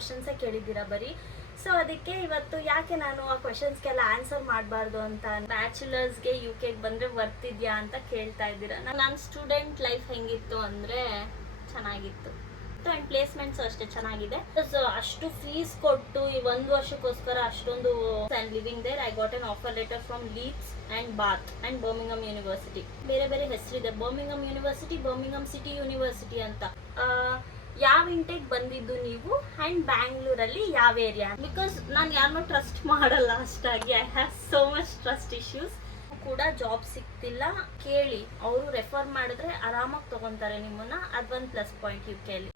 ಕ್ವಶನ್ಸೇ ಕೇಳಿದ್ದೀರಾ ಬರೀ. ಸೊ ಅದಕ್ಕೆ ಇವತ್ತು ಯಾಕೆ ನಾನು ಆ ಕ್ವಶನ್ಸ್ಗೆಲ್ಲ ಆನ್ಸರ್ ಮಾಡಬಾರ್ದು ಅಂತ, ಬ್ಯಾಚುಲರ್ಸ್ಗೆ UK ಬಂದರೆ ವರ್ತಿದ್ಯಾ ಅಂತ ಕೇಳ್ತಾ ಇದ್ದೀರಾ. ನನ್ನ ಸ್ಟೂಡೆಂಟ್ ಲೈಫ್ ಹೆಂಗಿತ್ತು ಅಂದರೆ ಚೆನ್ನಾಗಿತ್ತು, ಆ್ಯಂಡ್ ಪ್ಲೇಸ್ಮೆಂಟ್ಸ್ ಅಷ್ಟೇ ಚೆನ್ನಾಗಿದೆ. ಅಷ್ಟು ಫೀಸ್ ಕೊಟ್ಟು ಈ 1 ವರ್ಷಕ್ಕೋಸ್ಕರ ಅಷ್ಟೊಂದು living there. I got an offer letter from Leeds and Bath and Birmingham university. ಬೇರೆ ಬೇರೆ ಹೆಸರಿದೆ, Birmingham university, Birmingham city university ಅಂತ. ಯಾವ ಇಂಟೇಕ್ ಬಂದಿದ್ದು ನೀವು ಆ್ಯಂಡ್ ಬ್ಯಾಂಗ್ಳೂರಲ್ಲಿ ಯಾವ ಏರಿಯಾ? ಬಿಕಾಸ್ ನಾನು ಯಾರನ್ನೂ ಟ್ರಸ್ಟ್ ಮಾಡಲ್ಲ ಅಷ್ಟಾಗಿ. I have so much trust issues. ಕೂಡ ಜಾಬ್ ಸಿಗ್ತಿಲ್ಲ, ಕೇಳಿ, ಅವರು ರೆಫರ್ ಮಾಡಿದ್ರೆ ಆರಾಮಾಗಿ ತಗೊಂತಾರೆ ನಿಮ್ಮನ್ನ. ಅದೊಂದು ಪ್ಲಸ್ ಪಾಯಿಂಟ್ UKಲಿ.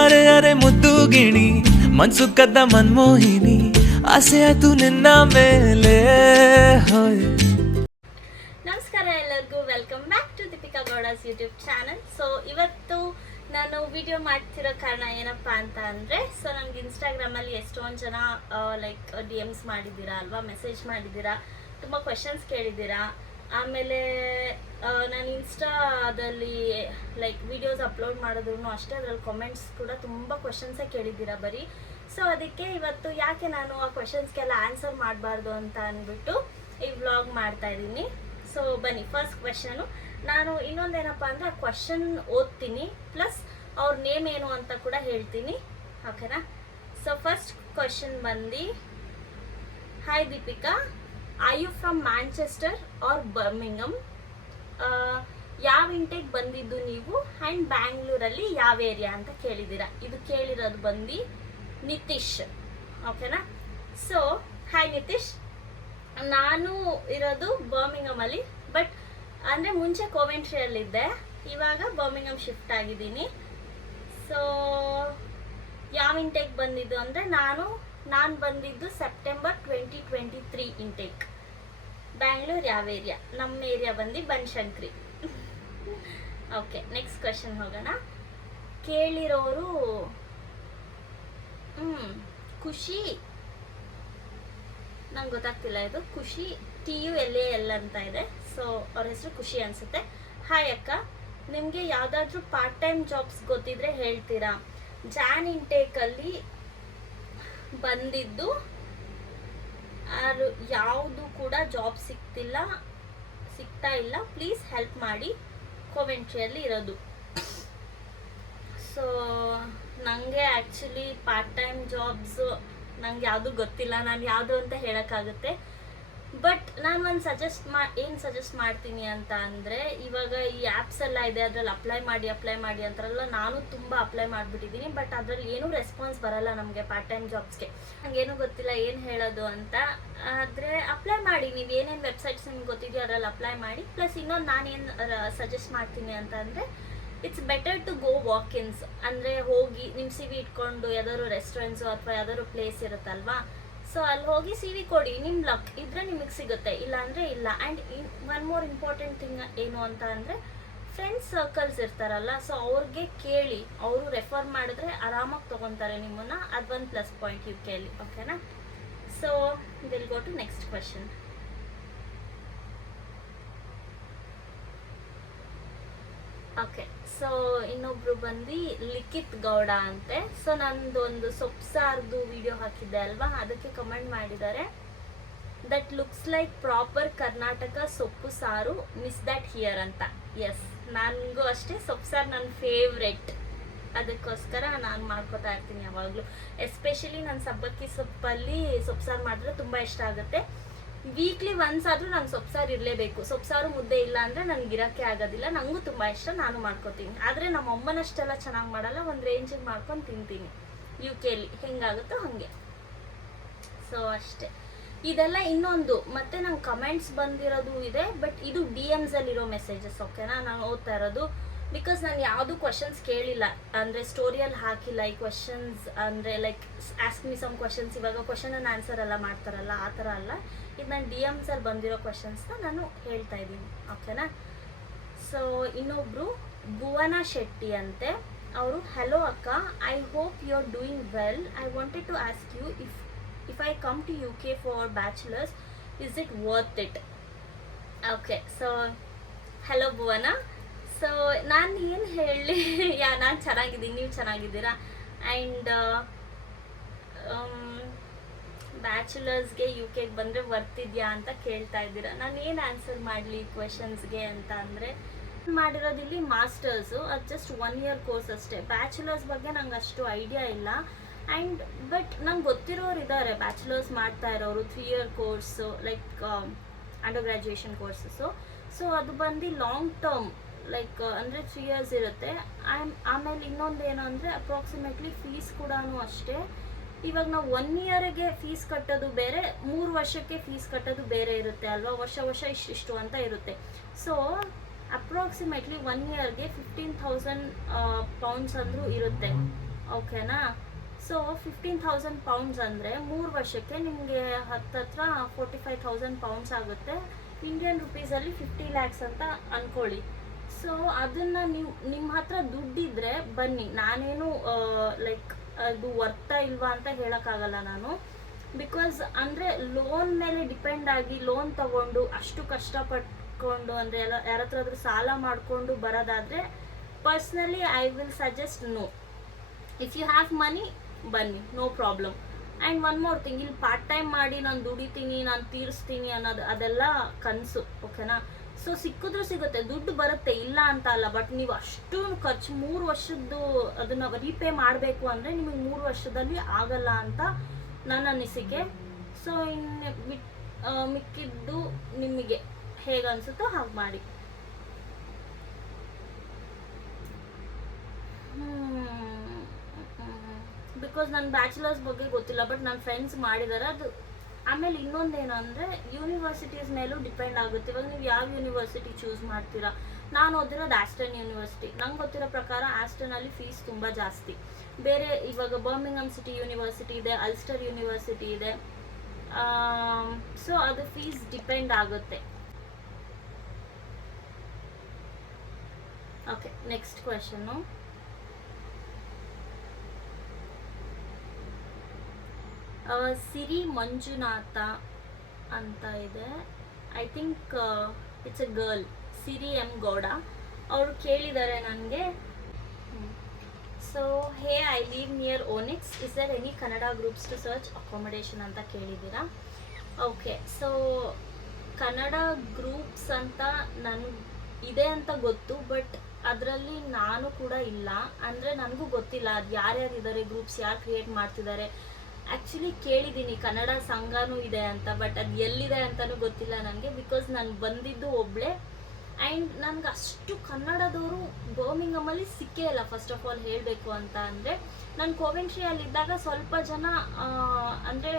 ಅರೆ ಅರೆ ಮುದ್ದು ಗಿಣಿ, ಮನ್ಸು ಕದ್ದ ಮನ್ಮೋಹಿನಿ, ಆಸೆ ಆಯ್ತು ನಿನ್ನ ಮೇಲೆ. ನಮಸ್ಕಾರ ಎಲ್ಲರಿಗೂ, welcome back to Deepika Gowda's YouTube channel. So ಇವತ್ತು ನಾನು ವಿಡಿಯೋ ಮಾಡ್ತಿರೋ ಕಾರಣ ಏನಪ್ಪ ಅಂತ ಅಂದರೆ, ಸೊ ನನಗೆ ಇನ್ಸ್ಟಾಗ್ರಾಮಲ್ಲಿ ಎಷ್ಟೊಂದು ಜನ ಲೈಕ್ DMs ಮಾಡಿದ್ದೀರಾ ಅಲ್ವಾ, ಮೆಸೇಜ್ ಮಾಡಿದ್ದೀರಾ, ತುಂಬ ಕ್ವೆಶನ್ಸ್ ಕೇಳಿದ್ದೀರಾ. ಆಮೇಲೆ ನಾನು ಇನ್ಸ್ಟಾದಲ್ಲಿ ಲೈಕ್ ವಿಡಿಯೋಸ್ ಅಪ್ಲೋಡ್ ಮಾಡಿದ್ರು ಅಷ್ಟೇ, ಅದರಲ್ಲಿ ಕಾಮೆಂಟ್ಸ್ ಕೂಡ ತುಂಬ ಕ್ವೆಶನ್ಸೇ ಕೇಳಿದ್ದೀರಾ ಬರೀ. ಸೊ ಅದಕ್ಕೆ ಇವತ್ತು ಯಾಕೆ ನಾನು ಆ ಕ್ವೆಶನ್ಸ್ಗೆಲ್ಲ ಆನ್ಸರ್ ಮಾಡಬಾರ್ದು ಅಂತ ಅಂದ್ಬಿಟ್ಟು ಈ ವ್ಲಾಗ್ ಮಾಡ್ತಾ ಇದ್ದೀನಿ. ಸೊ ಬನ್ನಿ, ಫಸ್ಟ್ ಕ್ವೆಶನು. ನಾನು ಇನ್ನೊಂದೇನಪ್ಪ ಅಂದರೆ ಆ ಕ್ವೆಶನ್ ಓದ್ತೀನಿ, ಪ್ಲಸ್ ಅವ್ರ ನೇಮ್ ಏನು ಅಂತ ಕೂಡ ಹೇಳ್ತೀನಿ, ಓಕೆನಾ? ಸೊ ಫಸ್ಟ್ ಕ್ವೆಶನ್ ಬಂದು, hi Deepika, are you from Manchester or Birmingham? ಯಾವ ಇಂಟೇಕ್ ಬಂದಿದ್ದು ನೀವು ಆ್ಯಂಡ್ ಬ್ಯಾಂಗ್ಳೂರಲ್ಲಿ ಯಾವ ಏರಿಯಾ ಅಂತ ಕೇಳಿದ್ದೀರಾ. ಇದು ಕೇಳಿರೋದು ಬಂದು ನಿತೀಶ್, ಓಕೆನಾ? ಸೊ ಹಾಯ್ ನಿತೀಶ್, ನಾನು ಇರೋದು ಬರ್ಮಿಂಗಮಲ್ಲಿ, ಬಟ್ ಅಂದರೆ ಮುಂಚೆ ಕೋವೆಂಟ್ರಿಯಲ್ಲಿದ್ದೆ, ಇವಾಗ ಬರ್ಮಿಂಗಮ್ ಶಿಫ್ಟ್ ಆಗಿದ್ದೀನಿ. ಸೊ ಯಾವ ಇಂಟೇಕ್ ಬಂದಿದ್ದು ಅಂದರೆ ನಾನು ಬಂದಿದ್ದು ಸೆಪ್ಟೆಂಬರ್ 2023 ಇಂಟೇಕ್. ಬ್ಯಾಂಗ್ಳೂರ್ ಯಾವ ಏರಿಯಾ? ನಮ್ಮ ಏರಿಯಾ ಬಂದು ಬನಶಂಕರಿ. ಓಕೆ, ನೆಕ್ಸ್ಟ್ ಕ್ವೆಶನ್ ಹೋಗೋಣ. ಕೇಳಿರೋರು ಖುಷಿ, ನಂಗೆ ಗೊತ್ತಾಗ್ತಿಲ್ಲ, ಇದು ಖುಷಿ TULAL ಅಂತ ಇದೆ. ಸೊ ಅವ್ರ ಹೆಸರು ಖುಷಿ ಅನಿಸುತ್ತೆ. ಹಾಯ್ ಅಕ್ಕ, ನಿಮಗೆ ಯಾವುದಾದ್ರೂ ಪಾರ್ಟ್ ಟೈಮ್ ಜಾಬ್ಸ್ ಗೊತ್ತಿದ್ರೆ ಹೇಳ್ತೀರಾ? ಜಾನ್ ಇಂಟೇಕಲ್ಲಿ ಬಂದಿದ್ದು ಯಾವುದು ಕೂಡ ಜಾಬ್ ಸಿಗ್ತಾ ಇಲ್ಲ, ಪ್ಲೀಸ್ ಹೆಲ್ಪ್ ಮಾಡಿ, ಕೋವೆಂಟ್ರಿಯಲ್ಲಿ ಇರೋದು. ಸೊ ನನಗೆ ಆ್ಯಕ್ಚುಲಿ ಪಾರ್ಟ್ ಟೈಮ್ ಜಾಬ್ಸು ನಂಗೆ ಯಾವುದು ಗೊತ್ತಿಲ್ಲ, ನಾನು ಯಾವುದು ಅಂತ ಹೇಳೋಕ್ಕಾಗುತ್ತೆ. ಬಟ್ ನಾನು ಒಂದು ಸಜೆಸ್ಟ್ ಮಾಡ್ತೀನಿ ಅಂತ ಅಂದರೆ, ಇವಾಗ ಈ ಆ್ಯಪ್ಸ್ ಎಲ್ಲ ಇದೆ, ಅದರಲ್ಲಿ ಅಪ್ಲೈ ಮಾಡಿ ಅಂತಾರಲ್ಲ, ನಾನು ತುಂಬ ಅಪ್ಲೈ ಮಾಡಿಬಿಟ್ಟಿದ್ದೀನಿ, ಬಟ್ ಅದರಲ್ಲಿ ಏನೂ ರೆಸ್ಪಾನ್ಸ್ ಬರಲ್ಲ ನಮಗೆ ಪಾರ್ಟ್ ಟೈಮ್ ಜಾಬ್ಸ್ಗೆ. ನನಗೇನು ಗೊತ್ತಿಲ್ಲ ಏನು ಹೇಳೋದು ಅಂತ. ಆದರೆ ಅಪ್ಲೈ ಮಾಡಿ, ನೀವು ಏನೇನು ವೆಬ್ಸೈಟ್ಸ್ ನಿಮ್ಗೆ ಗೊತ್ತಿದೆಯೋ ಅದರಲ್ಲಿ ಅಪ್ಲೈ ಮಾಡಿ. ಪ್ಲಸ್ ಇನ್ನೊಂದು ನಾನೇನು ಸಜೆಸ್ಟ್ ಮಾಡ್ತೀನಿ ಅಂತ ಅಂದರೆ, ಇಟ್ಸ್ ಬೆಟರ್ ಟು ಗೋ ವಾಕ್-ಇನ್ಸ್. ಅಂದರೆ ಹೋಗಿ ನಿಮ್ಮ CV ಇಟ್ಕೊಂಡು ಯಾವ್ದಾದ್ರು ರೆಸ್ಟೋರೆಂಟ್ಸು ಅಥವಾ ಯಾವ್ದಾದ್ರು ಪ್ಲೇಸ್ ಇರುತ್ತಲ್ವಾ, ಸೊ ಅಲ್ಲಿ ಹೋಗಿ CV ಕೊಡಿ, ನಿಮ್ಮ ಲಕ್ ಇದ್ರೆ ನಿಮಗೆ ಸಿಗುತ್ತೆ, ಇಲ್ಲ ಅಂದರೆ ಇಲ್ಲ. And one more important thing ಏನು ಅಂತ ಅಂದರೆ, ಫ್ರೆಂಡ್ಸ್ ಸರ್ಕಲ್ಸ್ ಇರ್ತಾರಲ್ಲ, ಸೊ ಅವ್ರಿಗೆ ಕೇಳಿ, ಅವರು ರೆಫರ್ ಮಾಡಿದ್ರೆ ಆರಾಮಾಗಿ ತೊಗೊತಾರೆ ನಿಮ್ಮನ್ನು. ಅದೊಂದು ಪ್ಲಸ್ ಪಾಯಿಂಟ್ UKಲಿ, ಓಕೆನಾ? So will go to next question. Okay, so ಇನ್ನೊಬ್ರು ಬಂದು ಲಿಖಿತ್ ಗೌಡ ಅಂತೆ. ಸೊ ನಂದು ಒಂದು ಸೊಪ್ಸಾರ್ದು ವಿಡಿಯೋ ಹಾಕಿದ್ದೆ ಅಲ್ವಾ, ಅದಕ್ಕೆ ಕಮೆಂಟ್ ಮಾಡಿದ್ದಾರೆ, that looks like proper Karnataka ಸೊಪ್ಪು ಸಾರು, ಮಿಸ್ ದಟ್ ಹಿಯರ್ ಅಂತ. ಎಸ್, ನನಗೂ ಅಷ್ಟೇ ಸೊಪ್ಸಾರು ನನ್ನ ಫೇವ್ರೆಟ್, ಅದಕ್ಕೋಸ್ಕರ ನಾನು ಮಾಡ್ಕೋತಾ ಇರ್ತೀನಿ ಯಾವಾಗಲೂ. ಎಸ್ಪೆಷಲಿ ನನ್ನ ಸಬ್ಬಕ್ಕಿ ಸೊಪ್ಪಲ್ಲಿ ಸೊಪ್ಸಾರು ಮಾಡಿದ್ರೆ ತುಂಬ ಇಷ್ಟ ಆಗುತ್ತೆ. ವೀಕ್ಲಿ ಒನ್ಸ್ ಆದರೂ ನಂಗೆ ಸೊಪ್ಸಾರು ಇರಲೇಬೇಕು. ಸೊಪ್ಸಾರು ಮುದ್ದೆ ಇಲ್ಲ ಅಂದರೆ ನನಗೆ ಇರೋಕ್ಕೆ ಆಗೋದಿಲ್ಲ. ನನಗೂ ತುಂಬ ಇಷ್ಟ, ನಾನು ಮಾಡ್ಕೋತೀನಿ. ಆದರೆ ನಮ್ಮ ಅಮ್ಮನಷ್ಟೆಲ್ಲ ಚೆನ್ನಾಗಿ ಮಾಡಲ್ಲ, ಒಂದು ರೇಂಜಿಗೆ ಮಾಡ್ಕೊಂಡು ತಿಂತೀನಿ. UKಲಿ ಹೆಂಗಾಗುತ್ತೋ ಹಾಗೆ. ಸೊ ಅಷ್ಟೇ. ಇದೆಲ್ಲ ಇನ್ನೊಂದು, ಮತ್ತು ನಂಗೆ ಕಮೆಂಟ್ಸ್ ಬಂದಿರೋದು ಇದೆ, ಬಟ್ ಇದು DMಸಲ್ಲಿರೋ ಮೆಸೇಜಸ್, ಓಕೆನಾ? ನಾನು ಓದ್ತಾ ಇರೋದು. ಬಿಕಾಸ್ ನಾನು ಯಾವುದು ಕ್ವಶನ್ಸ್ ಕೇಳಿಲ್ಲ, ಅಂದರೆ ಸ್ಟೋರಿಯಲ್ಲಿ ಹಾಕಿಲ್ಲ ಈ ಕ್ವಶನ್ಸ್. ಅಂದರೆ like ask me some questions, ಇವಾಗ ಕ್ವಶನ್ ಆ್ಯಂಡ್ ಆನ್ಸರ್ ಎಲ್ಲ ಮಾಡ್ತಾರಲ್ಲ, ಆ ಥರ ಅಲ್ಲ. ಇದು ನಾನು DMಸಲ್ಲಿ ಬಂದಿರೋ ಕ್ವಶನ್ಸ್ನ ನಾನು ಹೇಳ್ತಾ ಇದ್ದೀನಿ, ಓಕೆನಾ? ಸೊ ಇನ್ನೊಬ್ಬರು ಭುವನ ಶೆಟ್ಟಿ ಅಂತೆ, ಅವರು ಹಲೋ ಅಕ್ಕ, I hope you are doing well. I wanted to ask you if I come to UK for bachelors, is it worth it? Okay, so hello Bhuvana. So ನಾನು ಏನು ಹೇಳಲಿ, ನಾನು ಚೆನ್ನಾಗಿದ್ದೀನಿ, ನೀವು ಚೆನ್ನಾಗಿದ್ದೀರಾ? ಆ್ಯಂಡ್ ಬ್ಯಾಚುಲರ್ಸ್ಗೆ ಯು ಕೆಗೆ ಬಂದರೆ ವರ್ತಿದ್ಯಾ ಅಂತ ಕೇಳ್ತಾ ಇದ್ದೀರಾ. ನಾನು ಏನು ಆನ್ಸರ್ ಮಾಡಲಿ ಕ್ವೆಶನ್ಸ್ಗೆ ಅಂತ ಅಂದರೆ, ಮಾಡಿರೋದಿಲ್ಲಿ ಮಾಸ್ಟರ್ಸು, ಅದು ಜಸ್ಟ್ 1 year ಕೋರ್ಸ್ ಅಷ್ಟೇ. ಬ್ಯಾಚುಲರ್ಸ್ ಬಗ್ಗೆ ನಂಗೆ ಅಷ್ಟು ಐಡಿಯಾ ಇಲ್ಲ. ಆ್ಯಂಡ್ ಬಟ್ ನಂಗೆ ಗೊತ್ತಿರೋರು ಇದ್ದಾರೆ ಬ್ಯಾಚುಲರ್ಸ್ ಮಾಡ್ತಾ ಇರೋರು, 3 year course like under graduation courses. So ಅದು ಬಂದು ಲಾಂಗ್ ಟರ್ಮ್, ಲೈಕ್ ಅಂದರೆ 3 years ಇರುತ್ತೆ. ಆಮೇಲೆ ಇನ್ನೊಂದು ಏನು ಅಂದರೆ ಅಪ್ರಾಕ್ಸಿಮೇಟ್ಲಿ ಫೀಸ್ ಕೂಡ ಅಷ್ಟೇ. ಇವಾಗ ನಾವು 1 yearಗೆ ಫೀಸ್ ಕಟ್ಟೋದು ಬೇರೆ, 3 ವರ್ಷಕ್ಕೆ ಫೀಸ್ ಕಟ್ಟೋದು ಬೇರೆ ಇರುತ್ತೆ ಅಲ್ವಾ. ವರ್ಷ ಇಷ್ಟಿಷ್ಟು ಅಂತ ಇರುತ್ತೆ. ಸೊ ಅಪ್ರಾಕ್ಸಿಮೇಟ್ಲಿ 1 yearಗೆ 15,000 ಪೌಂಡ್ಸ್ ಅಂದರೂ ಇರುತ್ತೆ. ಓಕೆನಾ? ಸೊ 15,000 ಪೌಂಡ್ಸ್ ಅಂದರೆ 3 ವರ್ಷಕ್ಕೆ ನಿಮಗೆ ಹತ್ರ 45,000 ಪೌಂಡ್ಸ್ ಆಗುತ್ತೆ. ಇಂಡಿಯನ್ ರುಪೀಸಲ್ಲಿ 50 lakhs ಅಂತ ಅಂದ್ಕೊಳ್ಳಿ. ಸೊ ಅದನ್ನು ನೀವು ನಿಮ್ಮ ಹತ್ರ ದುಡ್ಡಿದ್ರೆ ಬನ್ನಿ. ನಾನೇನು ಲೈಕ್ ಅದು ವರ್ತಾ ಇಲ್ವಾ ಅಂತ ಹೇಳೋಕ್ಕಾಗಲ್ಲ ನಾನು. ಬಿಕಾಸ್ ಅಂದರೆ ಲೋನ್ ಮೇಲೆ ಡಿಪೆಂಡ್ ಆಗಿ ಲೋನ್ ತಗೊಂಡು ಅಷ್ಟು ಕಷ್ಟಪಟ್ಕೊಂಡು ಅಂದರೆ ಯಾರ ಹತ್ರ ಆದರೂ ಸಾಲ ಮಾಡಿಕೊಂಡು ಬರೋದಾದರೆ personally I will suggest no. If you have money ಬನ್ನಿ, no problem. And one more thing, ಇಲ್ಲಿ ಪಾರ್ಟ್ ಟೈಮ್ ಮಾಡಿ ನಾನು ದುಡಿತೀನಿ, ನಾನು ತೀರಿಸ್ತೀನಿ ಅನ್ನೋದು ಅದೆಲ್ಲ ಕನಸು. ಓಕೆನಾ? ಸೊ ಸಿಕ್ಕಿದ್ರೂ ಸಿಗುತ್ತೆ, ದುಡ್ಡು ಬರುತ್ತೆ, ಇಲ್ಲ ಅಂತ ಅಲ್ಲ. ಬಟ್ ನೀವು ಅಷ್ಟು ಖರ್ಚು 3 ವರ್ಷದ್ದು ಅದನ್ನು ರೀಪೇ ಮಾಡಬೇಕು ಅಂದರೆ ನಿಮಗೆ 3 ವರ್ಷದಲ್ಲಿ ಆಗಲ್ಲ ಅಂತ ನನ್ನ ಅನಿಸಿಕೆ. ಸೊ ಇನ್ನು ಮಿಕ್ಕಿದ್ದು ನಿಮಗೆ ಹೇಗೆ ಅನಿಸುತ್ತೋ ಹಾಗೆ ಮಾಡಿ. ಬಿಕಾಸ್ ನನ್ನ ಬ್ಯಾಚುಲರ್ಸ್ ಬಗ್ಗೆ ಗೊತ್ತಿಲ್ಲ, ಬಟ್ ನನ್ನ ಫ್ರೆಂಡ್ಸ್ ಮಾಡಿದ್ದಾರೆ ಅದು. ಆಮೇಲೆ ಇನ್ನೊಂದೇನು ಅಂದರೆ ಯೂನಿವರ್ಸಿಟೀಸ್ ಮೇಲೂ ಡಿಪೆಂಡ್ ಆಗುತ್ತೆ. ಇವಾಗ ನೀವು ಯಾವ ಯೂನಿವರ್ಸಿಟಿ ಚೂಸ್ ಮಾಡ್ತೀರಾ. ನಾನು ಓದಿರೋದು ಆಸ್ಟನ್ ಯೂನಿವರ್ಸಿಟಿ. ನಂಗೆ ಗೊತ್ತಿರೋ ಪ್ರಕಾರ ಆಸ್ಟನಲ್ಲಿ ಫೀಸ್ ತುಂಬ ಜಾಸ್ತಿ. ಬೇರೆ ಇವಾಗ ಬರ್ಮಿಂಗಮ್ ಸಿಟಿ ಯೂನಿವರ್ಸಿಟಿ ಇದೆ, ಅಲ್ಸ್ಟರ್ ಯೂನಿವರ್ಸಿಟಿ ಇದೆ. ಸೊ ಅದು ಫೀಸ್ ಡಿಪೆಂಡ್ ಆಗುತ್ತೆ. Okay, next question. Siri Manjunatha ಅಂತ ಇದೆ. I think it's a girl, Siri M Gowda. ಅವರು ಕೇಳಿದ್ದಾರೆ ನನಗೆ. So hey, I live near Onyx, is there any Kannada groups to search accommodation ಅಂತ ಕೇಳಿದ್ದೀರಾ. ಓಕೆ, ಸೊ ಕನ್ನಡ ಗ್ರೂಪ್ಸ್ ಅಂತ ನನಗೆ ಇದೆ ಅಂತ ಗೊತ್ತು, ಬಟ್ ಅದರಲ್ಲಿ ನಾನು ಕೂಡ ಇಲ್ಲ. ಅಂದರೆ ನನಗೂ ಗೊತ್ತಿಲ್ಲ ಅದು ಯಾರ್ಯಾರಿದ್ದಾರೆ ಗ್ರೂಪ್ಸ್, ಯಾರು ಕ್ರಿಯೇಟ್ ಮಾಡ್ತಿದ್ದಾರೆ. ಆ್ಯಕ್ಚುಲಿ ಕೇಳಿದ್ದೀನಿ ಕನ್ನಡ ಸಂಘನೂ ಇದೆ ಅಂತ, ಬಟ್ ಅದು ಎಲ್ಲಿದೆ ಅಂತಲೂ ಗೊತ್ತಿಲ್ಲ ನನಗೆ. ಬಿಕಾಸ್ ನಾನು ಬಂದಿದ್ದು ಒಬ್ಬಳೇ. ಆ್ಯಂಡ್ ನನಗೆ ಅಷ್ಟು ಕನ್ನಡದವರು ಬರ್ಮಿಂಗಮಲ್ಲಿ ಸಿಕ್ಕೇ ಇಲ್ಲ. ಫಸ್ಟ್ ಆಫ್ ಆಲ್ ಹೇಳಬೇಕು ಅಂತ ಅಂದರೆ, ನಾನು ಕೋವೆಂಟ್ರಿಯಲ್ಲಿದ್ದಾಗ ಸ್ವಲ್ಪ ಜನ ಅಂದರೆ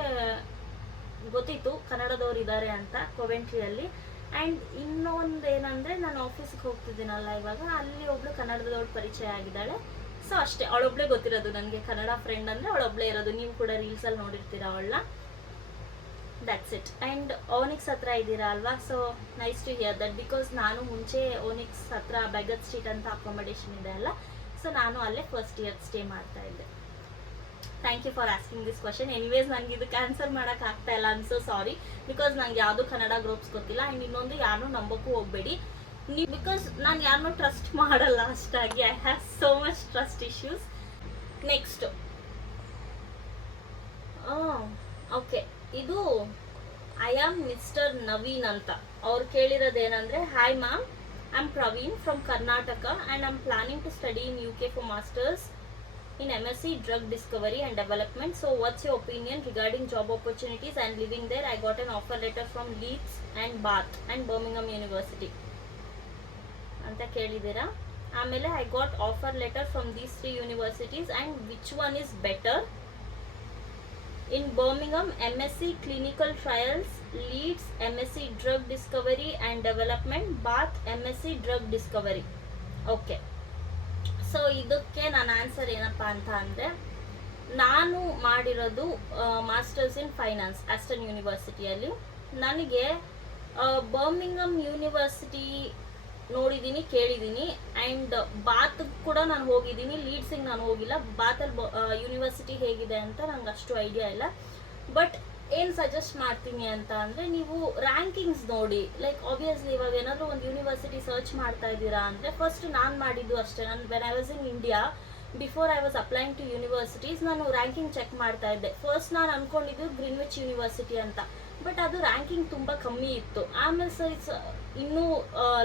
ಗೊತ್ತಿತ್ತು ಕನ್ನಡದವ್ರು ಇದ್ದಾರೆ ಅಂತ ಕೋವೆಂಟ್ರಿಯಲ್ಲಿ. ಆ್ಯಂಡ್ ಇನ್ನೊಂದು ಏನಂದರೆ, ನಾನು ಆಫೀಸಿಗೆ ಹೋಗ್ತಿದ್ದೀನಲ್ಲ ಇವಾಗ, ಅಲ್ಲಿ ಒಬ್ಬಳು ಕನ್ನಡದವ್ಳು ಪರಿಚಯ ಆಗಿದ್ದಾಳೆ. ಸೊ ಅಷ್ಟೇ, ಅವಳೊಬ್ಳೆ ಗೊತ್ತಿರೋದು ನನಗೆ. ಕನ್ನಡ ಫ್ರೆಂಡ್ ಅಂದರೆ ಅವಳೊಬ್ಳೆ ಇರೋದು. ನೀವು ಕೂಡ ರೀಲ್ಸಲ್ಲಿ ನೋಡಿರ್ತೀರ ಅವಳನ್ನ. That's it. ಆ್ಯಂಡ್ ಓನಿಕ್ಸ್ ಹತ್ರ ಇದ್ದೀರಾ ಅಲ್ವಾ, so nice to hear that. Because ನಾನು ಮುಂಚೆ ಓನಿಕ್ಸ್ ಹತ್ರ ಬೆಗತ್ ಸ್ಟ್ರೀಟ್ ಅಂತ ಅಕಾಮಿಡೇಷನ್ ಇದೆ ಅಲ್ಲ, ಸೊ ನಾನು ಅಲ್ಲೇ ಫಸ್ಟ್ ಇಯರ್ ಸ್ಟೇ ಮಾಡ್ತಾ ಇದ್ದೆ. Thank you for asking this question. Anyways ನನಗೆ ಇದಕ್ಕೆ ಆನ್ಸರ್ ಮಾಡೋಕ್ಕಾಗ್ತಾ ಇಲ್ಲ. I am so sorry. Because ನಂಗೆ ಯಾವುದು ಕನ್ನಡ ಗ್ರೂಪ್ಸ್ ಗೊತ್ತಿಲ್ಲ. ಆ್ಯಂಡ್ ಇನ್ನೊಂದು, ಯಾರನ್ನೂ ನಂಬೋಕ್ಕೂ ಹೋಗಬೇಡಿ ನೀವು. ಬಿಕಾಸ್ ನಾನು ಯಾರನ್ನೂ ಟ್ರಸ್ಟ್ ಮಾಡಲ್ಲ ಅಷ್ಟಾಗಿ. I have so much trust issues. Next, okay, ಇದು ಐ ಆಮ್ ಮಿಸ್ಟರ್ ನವೀನ್ ಅಂತ. ಅವ್ರು ಕೇಳಿರೋದೇನೆಂದರೆ, hi ma'am, I am Praveen from Karnataka and I am planning to study in UK for masters in MSc Drug Discovery and Development. So what's your opinion regarding job opportunities and living there? I got an offer letter from Leeds and Bath and Birmingham University ಅಂತ ಕೇಳಿದ್ದೀರಾ. ಆಮೇಲೆ I got offer letter from these 3 universities and which one is better? In Birmingham, MSc Clinical Trials, Leeds MSc Drug Discovery and Development, Bath MSc Drug Discovery. Okay, so ಇದಕ್ಕೆ ನನ್ನ answer ಏನಪ್ಪ ಅಂತ ಅಂದರೆ, ನಾನು ಮಾಡಿರೋದು ಮಾಸ್ಟರ್ಸ್ ಇನ್ ಫೈನಾನ್ಸ್ ಆಸ್ಟನ್ ಯೂನಿವರ್ಸಿಟಿಯಲ್ಲಿ. ನನಗೆ ಬರ್ಮಿಂಗಮ್ university ನೋಡಿದ್ದೀನಿ, ಕೇಳಿದ್ದೀನಿ. ಆ್ಯಂಡ್ ಬಾತ್ ಕೂಡ ನಾನು ಹೋಗಿದ್ದೀನಿ, ಲೀಡ್ಸಿಗೆ ನಾನು ಹೋಗಿಲ್ಲ. ಬಾತಲ್ಲಿ ಯೂನಿವರ್ಸಿಟಿ ಹೇಗಿದೆ ಅಂತ ನಂಗೆ ಅಷ್ಟು ಐಡಿಯಾ ಇಲ್ಲ. ಬಟ್ ಏನು ಸಜೆಸ್ಟ್ ಮಾಡ್ತೀನಿ ಅಂತ ಅಂದರೆ, ನೀವು ರ್ಯಾಂಕಿಂಗ್ಸ್ ನೋಡಿ. ಲೈಕ್ ಆಬ್ವಿಯಸ್ಲಿ ಇವಾಗ ಏನಾದರೂ ಒಂದು ಯೂನಿವರ್ಸಿಟಿ ಸರ್ಚ್ ಮಾಡ್ತಾ ಇದ್ದೀರಾ ಅಂದರೆ, ಫಸ್ಟ್ ನಾನು ಮಾಡಿದ್ದು ಅಷ್ಟೇ. ನಾನು when I was in India before I was applying to universities ನಾನು ರ್ಯಾಂಕಿಂಗ್ ಚೆಕ್ ಮಾಡ್ತಾ ಇದ್ದೆ. ಫಸ್ಟ್ ನಾನು ಅಂದ್ಕೊಂಡಿದ್ದು ಗ್ರೀನ್ವಿಚ್ ಯೂನಿವರ್ಸಿಟಿ ಅಂತ, ಬಟ್ ಅದು ರ್ಯಾಂಕಿಂಗ್ ತುಂಬ ಕಮ್ಮಿ ಇತ್ತು. ಆಮೇಲೆ ಇನ್ನೂ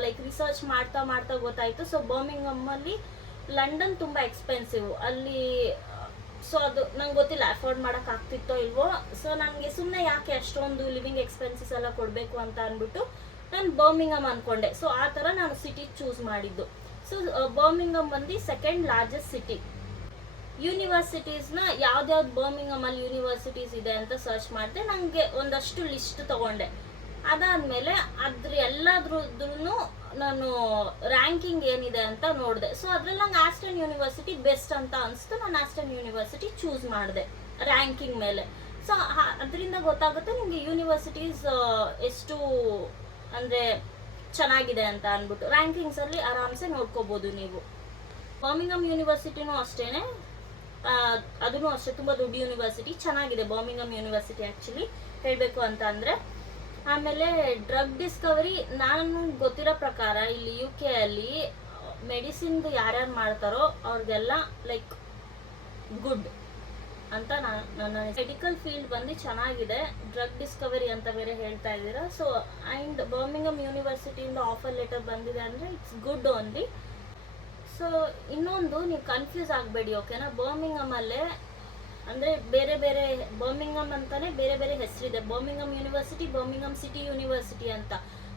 ಲೈಕ್ ರಿಸರ್ಚ್ ಮಾಡ್ತಾ ಮಾಡ್ತಾ ಗೊತ್ತಾಯಿತು. ಸೊ ಬರ್ಮಿಂಗಮಲ್ಲಿ ಲಂಡನ್ ತುಂಬ ಎಕ್ಸ್ಪೆನ್ಸಿವ್ ಅಲ್ಲಿ. ಸೊ ಅದು ನಂಗೆ ಗೊತ್ತಿಲ್ಲ ಅಫೋರ್ಡ್ ಮಾಡೋಕ್ಕಾಗ್ತಿತ್ತೋ ಇಲ್ವೋ. ಸೊ ನನಗೆ ಸುಮ್ಮನೆ ಯಾಕೆ ಅಷ್ಟೊಂದು ಲಿವಿಂಗ್ ಎಕ್ಸ್ಪೆನ್ಸಸ್ ಎಲ್ಲ ಕೊಡಬೇಕು ಅಂತ ಅಂದ್ಬಿಟ್ಟು ನಾನು ಬರ್ಮಿಂಗಮ್ ಅಂದ್ಕೊಂಡೆ. ಸೊ ಆ ಥರ ನಾನು ಸಿಟಿ ಚೂಸ್ ಮಾಡಿದ್ದು. ಸೊ ಬರ್ಮಿಂಗಮ್ ಬಂದು ಸೆಕೆಂಡ್ ಲಾರ್ಜೆಸ್ಟ್ ಸಿಟಿ. ಯೂನಿವರ್ಸಿಟೀಸ್ನ ಯಾವ್ದ್ಯಾವ್ದು ಬರ್ಮಿಂಗಮಲ್ಲಿ ಯೂನಿವರ್ಸಿಟೀಸ್ ಇದೆ ಅಂತ ಸರ್ಚ್ ಮಾಡಿದೆ. ನನಗೆ ಒಂದಷ್ಟು ಲಿಸ್ಟ್ ತೊಗೊಂಡೆ. ಅದಾದಮೇಲೆ ಅದ್ರ ಎಲ್ಲದ್ರೂ ನಾನು ರ್ಯಾಂಕಿಂಗ್ ಏನಿದೆ ಅಂತ ನೋಡಿದೆ. ಸೊ ಅದ್ರಲ್ಲಿ ನಂಗೆ ಆಸ್ಟನ್ ಯೂನಿವರ್ಸಿಟಿ ಬೆಸ್ಟ್ ಅಂತ ಅನಿಸ್ತು. ನಾನು ಆಸ್ಟನ್ ಯೂನಿವರ್ಸಿಟಿ ಚೂಸ್ ಮಾಡಿದೆ ರ್ಯಾಂಕಿಂಗ್ ಮೇಲೆ. ಸೊ ಅದರಿಂದ ಗೊತ್ತಾಗುತ್ತೆ ನಿಮಗೆ ಯೂನಿವರ್ಸಿಟೀಸ್ ಎಷ್ಟು ಅಂದರೆ ಚೆನ್ನಾಗಿದೆ ಅಂತ ಅಂದ್ಬಿಟ್ಟು. ರ್ಯಾಂಕಿಂಗ್ಸಲ್ಲಿ ಆರಾಮ್ಸೆ ನೋಡ್ಕೋಬೋದು ನೀವು. ಬರ್ಮಿಂಗಮ್ ಯೂನಿವರ್ಸಿಟಿನೂ ಅಷ್ಟೇ, ಅದೂ ಅಷ್ಟೇ ತುಂಬ ದೊಡ್ಡ ಯೂನಿವರ್ಸಿಟಿ, ಚೆನ್ನಾಗಿದೆ ಬರ್ಮಿಂಗಮ್ ಯೂನಿವರ್ಸಿಟಿ ಆ್ಯಕ್ಚುಲಿ ಹೇಳಬೇಕು ಅಂತ ಅಂದರೆ. ಆಮೇಲೆ ಡ್ರಗ್ ಡಿಸ್ಕವರಿ ನಾನು ಗೊತ್ತಿರೋ ಪ್ರಕಾರ ಇಲ್ಲಿ UK ಅಲ್ಲಿ ಮೆಡಿಸಿನ್ದು ಯಾರ್ಯಾರು ಮಾಡ್ತಾರೋ ಅವ್ರಿಗೆಲ್ಲ ಲೈಕ್ ಗುಡ್ ಅಂತ ನನ್ನ ಮೆಡಿಕಲ್ ಫೀಲ್ಡ್ ಬಂದು ಚೆನ್ನಾಗಿದೆ. ಡ್ರಗ್ ಡಿಸ್ಕವರಿ ಅಂತ ಬೇರೆ ಹೇಳ್ತಾ ಇದ್ದೀರಾ. ಸೊ ಆ್ಯಂಡ್ ಬರ್ಮಿಂಗಮ್ ಯೂನಿವರ್ಸಿಟಿಯಿಂದ ಆಫರ್ ಲೆಟರ್ ಬಂದಿದೆ ಅಂದರೆ ಇಟ್ಸ್ ಗುಡ್ ಓನ್ಲಿ. ಸೊ ಇನ್ನೊಂದು ನೀವು ಕನ್ಫ್ಯೂಸ್ ಆಗಬೇಡಿ, ಓಕೆನಾ. ಬರ್ಮಿಂಗಮಲ್ಲೇ ಅಂದರೆ ಬೇರೆ ಬೇರೆ ಬರ್ಮಿಂಗಮ್ ಅಂತಾನೆ ಬೇರೆ ಬೇರೆ ಹೆಸರಿದೆ. Birmingham university, Birmingham city university ಅಂತ.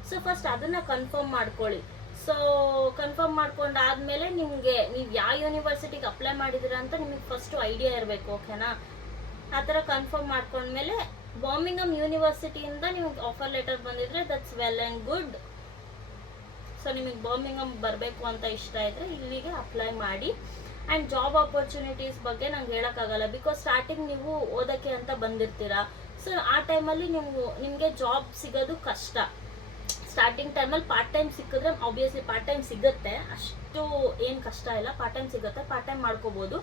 ಸೊ ಫಸ್ಟ್ ಅದನ್ನು ಕನ್ಫರ್ಮ್ ಮಾಡ್ಕೊಳ್ಳಿ. ಸೊ ಕನ್ಫರ್ಮ್ ಮಾಡ್ಕೊಂಡಾದ್ಮೇಲೆ ನಿಮಗೆ ನೀವು ಯಾವ ಯೂನಿವರ್ಸಿಟಿಗೆ ಅಪ್ಲೈ ಮಾಡಿದ್ದೀರಾ ಅಂತ ನಿಮಗೆ ಫಸ್ಟು ಐಡಿಯಾ ಇರಬೇಕು, ಓಕೆನಾ. ಆ ಥರ ಕನ್ಫರ್ಮ್ ಮಾಡ್ಕೊಂಡ್ಮೇಲೆ ಬರ್ಮಿಂಗಮ್ ಯೂನಿವರ್ಸಿಟಿಯಿಂದ ನಿಮಗೆ ಆಫರ್ ಲೆಟರ್ ಬಂದಿದ್ರೆ that's well and good. So ನಿಮಗೆ ಬರ್ಮಿಂಗಮ್ ಬರಬೇಕು ಅಂತ ಇಷ್ಟ ಇದ್ದರೆ ಇಲ್ಲಿಗೆ ಅಪ್ಲೈ ಮಾಡಿ. ಆ್ಯಂಡ್ ಜಾಬ್ ಆಪರ್ಚುನಿಟೀಸ್ ಬಗ್ಗೆ ನಂಗೆ ಹೇಳೋಕ್ಕಾಗಲ್ಲ, ಬಿಕಾಸ್ ಸ್ಟಾರ್ಟಿಂಗ್ ನೀವು ಓದೋಕ್ಕೆ ಅಂತ ಬಂದಿರ್ತೀರಾ. ಸೊ ಆ ಟೈಮಲ್ಲಿ ನಿಮಗೆ ಜಾಬ್ ಸಿಗೋದು ಕಷ್ಟ. ಸ್ಟಾರ್ಟಿಂಗ್ ಟೈಮಲ್ಲಿ ಪಾರ್ಟ್ ಟೈಮ್ ಸಿಕ್ಕಿದ್ರೆ ಆಬ್ವಿಯಸ್ಲಿ ಪಾರ್ಟ್ ಟೈಮ್ ಸಿಗುತ್ತೆ, ಅಷ್ಟು ಏನು ಕಷ್ಟ ಇಲ್ಲ, ಪಾರ್ಟ್ ಟೈಮ್ ಸಿಗುತ್ತೆ, ಪಾರ್ಟ್ ಟೈಮ್ ಮಾಡ್ಕೋಬೋದು.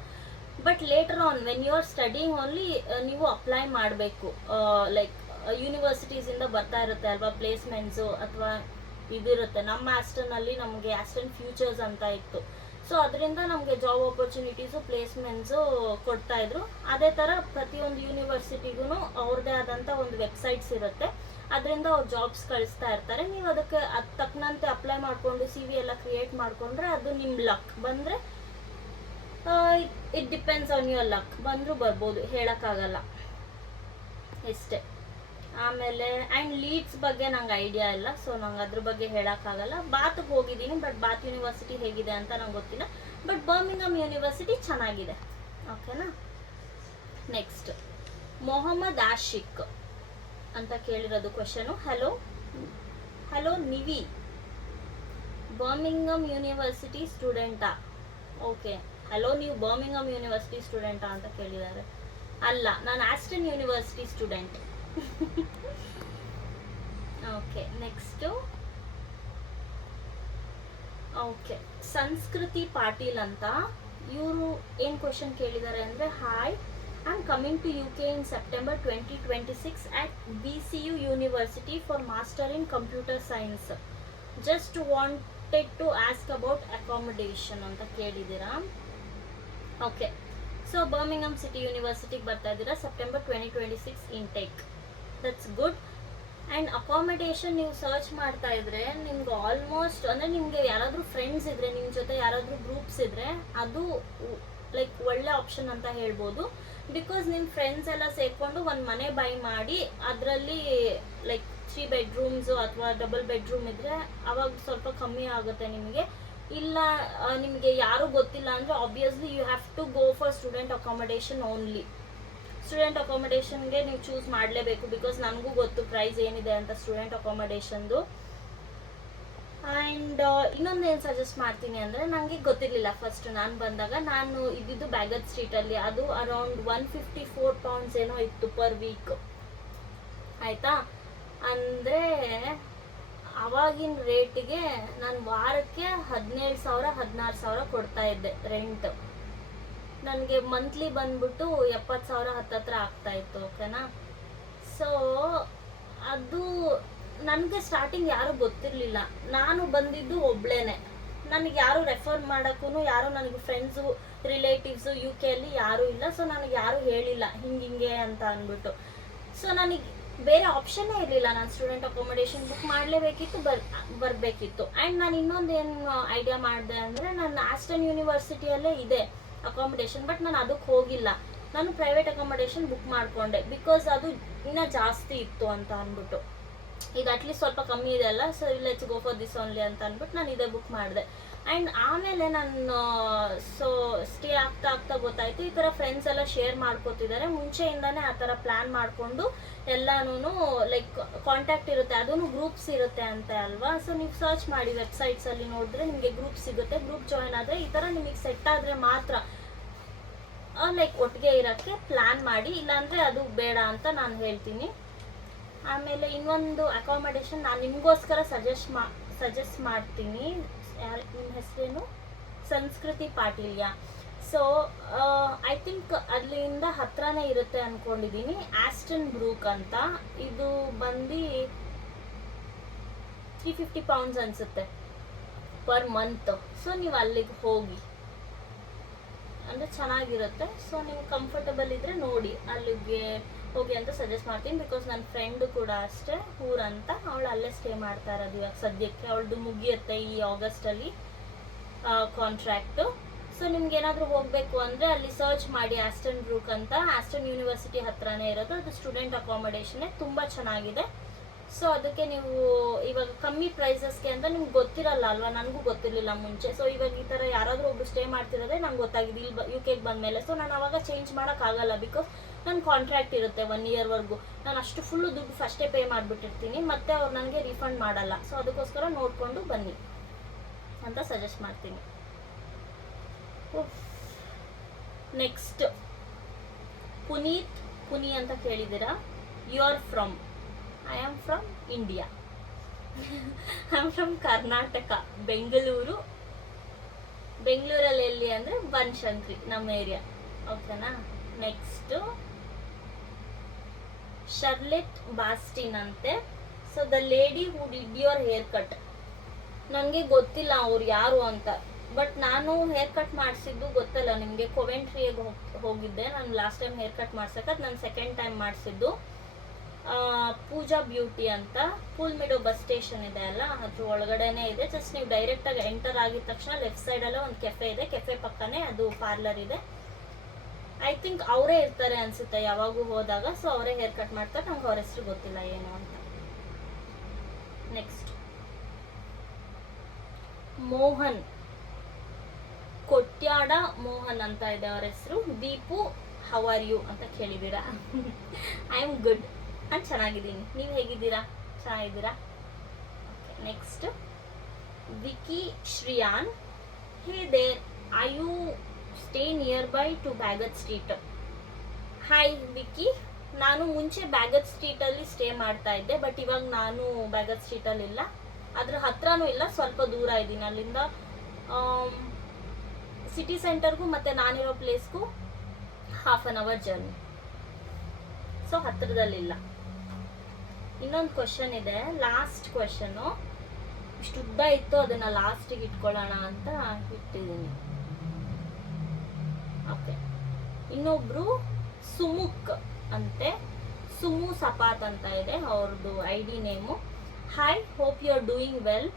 But later on when you are studying only ನೀವು ಅಪ್ಲೈ ಮಾಡಬೇಕು. ಲೈಕ್ ಯೂನಿವರ್ಸಿಟೀಸಿಂದ ಬರ್ತಾ ಇರುತ್ತೆ ಅಲ್ವಾ ಪ್ಲೇಸ್ಮೆಂಟ್ಸು ಅಥವಾ ಇದಿರುತ್ತೆ. ನಮ್ಮ ಆಸ್ಟನ್ನಲ್ಲಿ ನಮಗೆ ಆಸ್ಟನ್ ಫ್ಯೂಚರ್ಸ್ ಅಂತ ಇತ್ತು. ಸೊ ಅದರಿಂದ ನಮಗೆ ಜಾಬ್ ಆಪರ್ಚುನಿಟೀಸು ಪ್ಲೇಸ್ಮೆಂಟ್ಸು ಕೊಡ್ತಾಯಿದ್ರು. ಅದೇ ಥರ ಪ್ರತಿಯೊಂದು ಯೂನಿವರ್ಸಿಟಿಗೂ ಅವ್ರದ್ದೇ ಆದಂಥ ಒಂದು ವೆಬ್ಸೈಟ್ಸ್ ಇರುತ್ತೆ, ಅದರಿಂದ ಅವ್ರು ಜಾಬ್ಸ್ ಕಳಿಸ್ತಾ ಇರ್ತಾರೆ. ನೀವು ಅದಕ್ಕೆ ತಕ್ಕನಂತೆ ಅಪ್ಲೈ ಮಾಡಿಕೊಂಡು CV ಎಲ್ಲ ಕ್ರಿಯೇಟ್ ಮಾಡಿಕೊಂಡ್ರೆ ಅದು ನಿಮ್ಮ ಲಕ್. ಬಂದರೆ it depends on your luck, ಬಂದರೂ ಬರ್ಬೋದು, ಹೇಳೋಕ್ಕಾಗಲ್ಲ ಇಷ್ಟೇ. ಆಮೇಲೆ ಆ್ಯಂಡ್ ಲೀಡ್ಸ್ ಬಗ್ಗೆ ನಂಗೆ ಐಡಿಯಾ ಇಲ್ಲ, ಸೊ ನಂಗೆ ಅದ್ರ ಬಗ್ಗೆ ಹೇಳೋಕ್ಕಾಗಲ್ಲ. ಬಾತ್ಗೆ ಹೋಗಿದ್ದೀನಿ, ಬಟ್ ಬಾತ್ ಯೂನಿವರ್ಸಿಟಿ ಹೇಗಿದೆ ಅಂತ ನಂಗೆ ಗೊತ್ತಿಲ್ಲ. ಬಟ್ ಬರ್ಮಿಂಗಮ್ ಯೂನಿವರ್ಸಿಟಿ ಚೆನ್ನಾಗಿದೆ, ಓಕೆನಾ. ನೆಕ್ಸ್ಟ್ ಮೊಹಮ್ಮದ್ ಆಶಿಕ್ ಅಂತ ಕೇಳಿರೋದು question. Hello Nivi, Birmingham university ಸ್ಟೂಡೆಂಟಾ? ಓಕೆ, ಹಲೋ ನೀವು ಬರ್ಮಿಂಗಮ್ ಯೂನಿವರ್ಸಿಟಿ ಸ್ಟೂಡೆಂಟಾ ಅಂತ ಕೇಳಿದ್ದಾರೆ. ಅಲ್ಲ, ನಾನು Aston university student. Okay, next okay Sanskriti Patil ಅಂತ ಇವರು ಏನು ಕ್ವೆಶನ್ ಕೇಳಿದ್ದಾರೆ ಅಂದರೆ, hi, I am coming to UK in September 2026 at BCU University for Master in Computer Science. Just wanted to ask about accommodation ಅಂತ ಕೇಳಿದ್ದೀರಾ. ಓಕೆ, ಸೊ ಬರ್ಮಿಂಗಮ್ ಸಿಟಿ ಯೂನಿವರ್ಸಿಟಿಗೆ ಬರ್ತಾ ಇದ್ದೀರಾ, September 2026 intake. That's good. And accommodation ನೀವು search ಮಾಡ್ತಾ ಇದ್ರೆ ನಿಮ್ಗೆ almost ಅಂದರೆ ನಿಮಗೆ ಯಾರಾದರೂ ಫ್ರೆಂಡ್ಸ್ ಇದ್ದರೆ, ನಿಮ್ಮ ಜೊತೆ ಯಾರಾದರೂ ಗ್ರೂಪ್ಸ್ ಇದ್ದರೆ ಅದು ಲೈಕ್ ಒಳ್ಳೆ ಆಪ್ಷನ್ ಅಂತ ಹೇಳ್ಬೋದು. ಬಿಕಾಸ್ ನಿಮ್ಮ ಫ್ರೆಂಡ್ಸ್ ಎಲ್ಲ ಸೇರಿಕೊಂಡು ಒಂದು ಮನೆ ಬೈ ಮಾಡಿ ಅದರಲ್ಲಿ ಲೈಕ್ 3 ಬೆಡ್ರೂಮ್ಸು ಅಥವಾ ಡಬಲ್ ಬೆಡ್ರೂಮ್ ಇದ್ದರೆ ಅವಾಗ ಸ್ವಲ್ಪ ಕಮ್ಮಿ ಆಗುತ್ತೆ ನಿಮಗೆ. ಇಲ್ಲ ನಿಮಗೆ ಯಾರೂ ಗೊತ್ತಿಲ್ಲ ಅಂದರೆ obviously you have to go for student accommodation only. Student ಅಕಾಮಿಡೇಷನ್ಗೆ ನೀವು ಚೂಸ್ ಮಾಡಲೇಬೇಕು, ಬಿಕಾಸ್ ನನಗೂ ಗೊತ್ತು ಪ್ರೈಸ್ ಏನಿದೆ ಅಂತ ಸ್ಟೂಡೆಂಟ್ ಅಕಾಮಿಡೇಷನ್ದು. ಆ್ಯಂಡ್ ಇನ್ನೊಂದು ಏನು ಸಜೆಸ್ಟ್ ಮಾಡ್ತೀನಿ ಅಂದರೆ, ನನಗೆ ಗೊತ್ತಿರಲಿಲ್ಲ ಫಸ್ಟ್ ನಾನು ಬಂದಾಗ. ನಾನು ಇದ್ದಿದ್ದು ಬ್ಯಾಗತ್ ಸ್ಟ್ರೀಟಲ್ಲಿ, ಅದು ಅರೌಂಡ್ 154 pounds ಏನೋ ಇತ್ತು ಪರ್ ವೀಕ್, ಆಯಿತಾ. ಅಂದರೆ ಆವಾಗಿನ ರೇಟಿಗೆ ನಾನು ವಾರಕ್ಕೆ 17,000 16,000 ಕೊಡ್ತಾ ಇದ್ದೆ ರೆಂಟ್. ನನಗೆ ಮಂತ್ಲಿ ಬಂದ್ಬಿಟ್ಟು 70,000 ಹತ್ತತ್ರ ಆಗ್ತಾಯಿತ್ತು, ಓಕೆನಾ. ಸೊ ಅದು ನನಗೆ ಸ್ಟಾರ್ಟಿಂಗ್ ಯಾರೂ ಗೊತ್ತಿರಲಿಲ್ಲ. ನಾನು ಬಂದಿದ್ದು ಒಬ್ಳೇನೆ. ನನಗೆ ಯಾರು ರೆಫರ್ ಮಾಡೋಕ್ಕೂ ಯಾರು ನನಗೆ ಫ್ರೆಂಡ್ಸು ರಿಲೇಟಿವ್ಸು UK ಅಲ್ಲಿ ಯಾರೂ ಇಲ್ಲ. ಸೊ ನನಗೆ ಯಾರೂ ಹೇಳಿಲ್ಲ ಹಿಂಗೆ ಅಂತ ಅಂದ್ಬಿಟ್ಟು. ಸೊ ನನಗೆ ಬೇರೆ ಆಪ್ಷನ್ನೇ ಇರಲಿಲ್ಲ. ನಾನು ಸ್ಟೂಡೆಂಟ್ ಅಕೊಮಡೇಷನ್ ಬುಕ್ ಮಾಡಲೇಬೇಕಿತ್ತು, ಬರಬೇಕಿತ್ತು. ಆ್ಯಂಡ್ ನಾನು ಇನ್ನೊಂದೇನು ಐಡಿಯಾ ಮಾಡಿದೆ ಅಂದರೆ, ನನ್ನ ಆಸ್ಟನ್ ಯೂನಿವರ್ಸಿಟಿಯಲ್ಲೇ ಇದೆ ಅಕೊಮಡೇಷನ್, ಬಟ್ ನಾನು ಅದಕ್ಕೆ ಹೋಗಿಲ್ಲ. ನಾನು ಪ್ರೈವೇಟ್ ಅಕೊಮಡೇಷನ್ ಬುಕ್ ಮಾಡಿಕೊಂಡೆ, ಬಿಕಾಸ್ ಅದು ಇನ್ನೂ ಜಾಸ್ತಿ ಇತ್ತು ಅಂತ ಅಂದ್ಬಿಟ್ಟು. ಇದು ಅಟ್ಲೀಸ್ಟ್ ಸ್ವಲ್ಪ ಕಮ್ಮಿ ಇದೆ ಅಲ್ಲ, so let's go for this only ಅಂತ ಅಂದ್ಬಿಟ್ಟು ನಾನು ಇದೇ ಬುಕ್ ಮಾಡಿದೆ. ಆ್ಯಂಡ್ ಆಮೇಲೆ ನಾನು ಸೊ ಸ್ಟೇ ಆಗ್ತಾ ಗೊತ್ತಾಯಿತು ಈ ಥರ ಫ್ರೆಂಡ್ಸ್ ಎಲ್ಲ ಶೇರ್ ಮಾಡ್ಕೋತಿದ್ದಾರೆ. ಮುಂಚೆಯಿಂದನೇ ಆ ಥರ ಪ್ಲ್ಯಾನ್ ಮಾಡಿಕೊಂಡು ಎಲ್ಲನೂ ಲೈಕ್ ಕಾಂಟ್ಯಾಕ್ಟ್ ಇರುತ್ತೆ, ಅದೂ ಗ್ರೂಪ್ಸ್ ಇರುತ್ತೆ ಅಂತ ಅಲ್ವಾ. ಸೊ ನೀವು ಸರ್ಚ್ ಮಾಡಿ ವೆಬ್ಸೈಟ್ಸಲ್ಲಿ ನೋಡಿದ್ರೆ ನಿಮಗೆ ಗ್ರೂಪ್ ಸಿಗುತ್ತೆ. ಗ್ರೂಪ್ ಜಾಯಿನ್ ಆದರೆ ಈ ಥರ ನಿಮಗೆ ಸೆಟ್ ಆದರೆ ಮಾತ್ರ ಲೈಕ್ ಒಟ್ಟಿಗೆ ಇರೋಕ್ಕೆ ಪ್ಲ್ಯಾನ್ ಮಾಡಿ, ಇಲ್ಲಾಂದರೆ ಅದು ಬೇಡ ಅಂತ ನಾನು ಹೇಳ್ತೀನಿ. ಆಮೇಲೆ ಇನ್ನೊಂದು ಅಕಾಮಡೇಷನ್ ನಾನು ನಿಮಗೋಸ್ಕರ ಸಜೆಸ್ಟ್ ಮಾಡ್ತೀನಿ. ನಿಮ್ಮ ಹೆಸರೇನು? ಸಂಸ್ಕೃತಿ ಪಾಟೀಲ್ಯ. ಸೊ ಐ ಥಿಂಕ್ ಅಲ್ಲಿಂದ ಹತ್ರನೇ ಇರುತ್ತೆ ಅಂದ್ಕೊಂಡಿದ್ದೀನಿ. ಆಸ್ಟನ್ ಬ್ರೂಕ್ ಅಂತ, ಇದು ಬಂದು £350 ಅನಿಸುತ್ತೆ ಪರ್ ಮಂತ್. ಸೊ ನೀವು ಅಲ್ಲಿಗೆ ಹೋಗಿ, ಅಂದರೆ ಚೆನ್ನಾಗಿರುತ್ತೆ. ಸೊ ನೀವು ಕಂಫರ್ಟಬಲ್ ಇದ್ದರೆ ನೋಡಿ ಅಲ್ಲಿಗೆ ಹೋಗಿ ಅಂತ ಸಜೆಸ್ಟ್ ಮಾಡ್ತೀನಿ. ಬಿಕಾಸ್ ನನ್ನ ಫ್ರೆಂಡು ಕೂಡ ಅಷ್ಟೇ ಊರಂತ, ಅವಳು ಅಲ್ಲೇ ಸ್ಟೇ ಮಾಡ್ತಾ ಇರೋದು ಇವಾಗ ಸದ್ಯಕ್ಕೆ. ಅವಳದು ಮುಗಿಯುತ್ತೆ ಈ ಆಗಸ್ಟಲ್ಲಿ ಕಾಂಟ್ರ್ಯಾಕ್ಟು. ಸೊ ನಿಮ್ಗೆ ಏನಾದರೂ ಹೋಗಬೇಕು ಅಂದರೆ ಅಲ್ಲಿ ಸರ್ಚ್ ಮಾಡಿ ಆಸ್ಟನ್ ಬ್ರೂಕ್ ಅಂತ. ಆಸ್ಟನ್ ಯೂನಿವರ್ಸಿಟಿ ಹತ್ರನೇ ಇರೋದು. ಅದು ಸ್ಟೂಡೆಂಟ್ ಅಕಾಮಡೇಷನ್ನೇ, ತುಂಬ ಚೆನ್ನಾಗಿದೆ. ಸೊ ಅದಕ್ಕೆ ನೀವು ಇವಾಗ ಕಮ್ಮಿ ಪ್ರೈಸಸ್ಗೆ ಅಂತ ನಿಮ್ಗೆ ಗೊತ್ತಿರಲ್ಲ ಅಲ್ವಾ, ನನಗೂ ಗೊತ್ತಿರಲಿಲ್ಲ ಮುಂಚೆ. ಸೊ ಇವಾಗ ಈ ಥರ ಯಾರಾದರೂ ಒಬ್ರು ಸ್ಟೇ ಮಾಡ್ತಿರೋದೇ ನಂಗೆ ಗೊತ್ತಾಗಿದೆ ಇಲ್ಲಿ UK ಬಂದಮೇಲೆ. ಸೊ ನಾನು ಅವಾಗ ಚೇಂಜ್ ಮಾಡೋಕ್ಕಾಗಲ್ಲ, ಬಿಕಾಸ್ ನನ್ನ ಕಾಂಟ್ರ್ಯಾಕ್ಟ್ ಇರುತ್ತೆ 1 ಇಯರ್ವರೆಗೂ. ನಾನು ಅಷ್ಟು ಫುಲ್ಲು ದುಡ್ಡು ಫಸ್ಟೇ ಪೇ ಮಾಡಿಬಿಟ್ಟಿರ್ತೀನಿ, ಮತ್ತು ಅವ್ರು ನನಗೆ ರೀಫಂಡ್ ಮಾಡಲ್ಲ. ಸೊ ಅದಕ್ಕೋಸ್ಕರ ನೋಡಿಕೊಂಡು ಬನ್ನಿ ಅಂತ ಸಜೆಸ್ಟ್ ಮಾಡ್ತೀನಿ. ನೆಕ್ಸ್ಟ್ ಪುನಿ ಅಂತ ಕೇಳಿದ್ದೀರಾ. You are from? I am from India. I am from Karnataka, ಬೆಂಗಳೂರಲ್ಲಿ ಎಲ್ಲಿ ಅಂದರೆ ಬನಶಂಕರಿ ನಮ್ಮ ಏರಿಯಾ. ಓಕೆನಾ. ನೆಕ್ಸ್ಟು ಶರ್ಲೆಟ್ ಬಾಸ್ಟಿನ್ ಅಂತೆ. So the lady who did your hair cut. ನನಗೆ ಗೊತ್ತಿಲ್ಲ ಅವ್ರು ಯಾರು ಅಂತ, ಬಟ್ ನಾನು ಹೇರ್ ಕಟ್ ಮಾಡಿಸಿದ್ದು ಗೊತ್ತಲ್ಲ ನಿಮಗೆ, ಕೊವೆಂಟ್ರಿಗೆ ಹೋಗಿದ್ದೆ ನಾನು ಲಾಸ್ಟ್ ಟೈಮ್ ಹೇರ್ ಕಟ್ ಮಾಡ್ಸಕ್ಕೆ. ನಾನು ಸೆಕೆಂಡ್ ಟೈಮ್ ಮಾಡಿಸಿದ್ದು ಪೂಜಾ ಬ್ಯೂಟಿ ಅಂತ. ಪೂಲ್ ಮಿಡೋ ಬಸ್ ಸ್ಟೇಷನ್ ಇದೆ ಅಲ್ಲ, ಅದ್ರ ಒಳಗಡೆನೇ ಇದೆ. ಜಸ್ಟ್ ನೀವು ಡೈರೆಕ್ಟಾಗಿ ಎಂಟರ್ ಆಗಿದ ತಕ್ಷಣ ಲೆಫ್ಟ್ ಸೈಡಲ್ಲೇ ಒಂದು ಕೆಫೆ ಇದೆ, ಕೆಫೆ ಪಕ್ಕನೇ ಅದು ಪಾರ್ಲರ್ ಇದೆ. ಐ ಥಿಂಕ್ ಅವರೇ ಇರ್ತಾರೆ ಅನ್ಸುತ್ತೆ ಯಾವಾಗೂ ಹೋದಾಗ. ಸೊ ಅವರೇ ಹೇರ್ ಕಟ್ ಮಾಡ್ತಾರೆ, ನಂಗೆ ಅವ್ರ ಹೆಸರು ಗೊತ್ತಿಲ್ಲ ಏನು ಅಂತ. ನೆಕ್ಸ್ಟ್ ಮೋಹನ್, ಕೊಟ್ಯಾಡ ಮೋಹನ್ ಅಂತ ಇದೆ ಅವ್ರ ಹೆಸರು. ದೀಪು ಹೌ ಆರ್ ಯು ಅಂತ ಕೇಳಿದ್ದೀರಾ. ಐ ಆಮ್ ಗುಡ್, ನಾನು ಚೆನ್ನಾಗಿದ್ದೀನಿ. ನೀವು ಹೇಗಿದ್ದೀರಾ? ಚೆನ್ನಾಗಿದ್ದೀರಾ? Okay. Next Vicky Shriyan. Hey there, I you stay near by to Bagot street? Hi Vicky, ನಾನು ಮುಂಚೆ ಬ್ಯಾಗತ್ ಸ್ಟ್ರೀಟಲ್ಲಿ ಸ್ಟೇ ಮಾಡ್ತಾ ಇದ್ದೆ, ಬಟ್ ಇವಾಗ ನಾನು ಬ್ಯಾಗತ್ ಸ್ಟ್ರೀಟಲ್ಲಿ ಇಲ್ಲ, ಅದ್ರ ಹತ್ರನೂ ಇಲ್ಲ, ಸ್ವಲ್ಪ ದೂರ ಇದ್ದೀನಿ ಅಲ್ಲಿಂದ. ಸಿಟಿ ಸೆಂಟರ್ಗೂ ಮತ್ತು ನಾನಿರೋ ಪ್ಲೇಸ್ಗೂ ½ an hour ಜರ್ನಿ. ಸೊ ಹತ್ರದಲ್ಲಿಲ್ಲ. ಇನ್ನೊಂದು ಕ್ವಶನ್ ಇದೆ, ಲಾಸ್ಟ್ ಕ್ವಶನ್ನು. ಇಷ್ಟು ಉದ್ದ ಇತ್ತು, ಅದನ್ನು ಲಾಸ್ಟಿಗೆ ಇಟ್ಕೊಳ್ಳೋಣ ಅಂತ ಇಟ್ಟಿದ್ದೀನಿ. ಓಕೆ. ಇನ್ನೊಬ್ರು ಸುಮುಕ್ ಅಂತೆ, ಸುಮು ಸಪಾತ್ ಅಂತ ಇದೆ ಅವ್ರದ್ದು ID name. Hi, hope you are doing well.